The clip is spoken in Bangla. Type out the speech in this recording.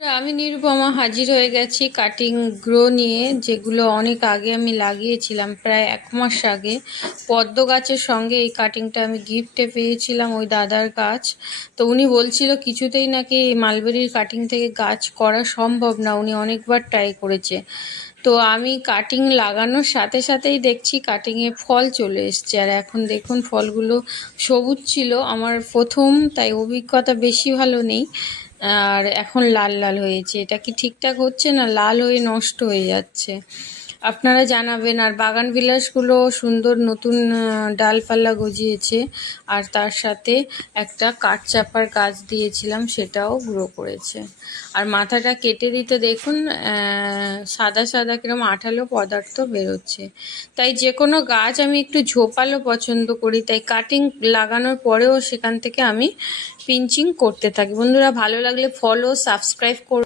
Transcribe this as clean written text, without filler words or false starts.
আমি নিরুপমা হাজির হয়ে গেছি কাটিং গ্রো নিয়ে, যেগুলো অনেক আগে আমি লাগিয়েছিলাম, প্রায় 1 মাস আগে। পদ্ম গাছের সঙ্গে এই কাটিংটা আমি গিফটে পেয়েছিলাম ওই দাদার কাছ। তো উনি বলছিল কিছুতেই নাকি এই মালবেরির কাটিং থেকে গাছ করা সম্ভব না, উনি অনেকবার ট্রাই করেছে। তো আমি কাটিং লাগানোর সাথে সাথেই দেখছি কাটিংয়ে ফল চলে এসছে, আর এখন দেখুন ফলগুলো সবুজ ছিল আমার প্রথম, তাই অভিজ্ঞতা বেশি ভালো নেই। আর এখন লাল লাল হয়েছে, এটা কি ঠিকঠাক হচ্ছে না লাল হয়ে নষ্ট হয়ে যাচ্ছে? আপনারা জানাবেন। আর বাগান বিলাসগুলো সুন্দর নতুন ডালপালা গজিয়েছে, আর তার সাথে একটা কাঠচাপার গাছ দিয়েছিলাম, সেটাও গ্রো করেছে। আর মাথাটা কেটে দিতে দেখুন সাদা সাদা কিরকম আঠালো পদার্থ বেরোচ্ছে। তাই যে কোনো গাছ আমি একটু ঝোপালো পছন্দ করি, তাই কাটিং লাগানোর পরেও সেখান থেকে আমি পিঞ্চিং করতে থাকি। বন্ধুরা, ভালো লাগলে ফলো সাবস্ক্রাইব করুন।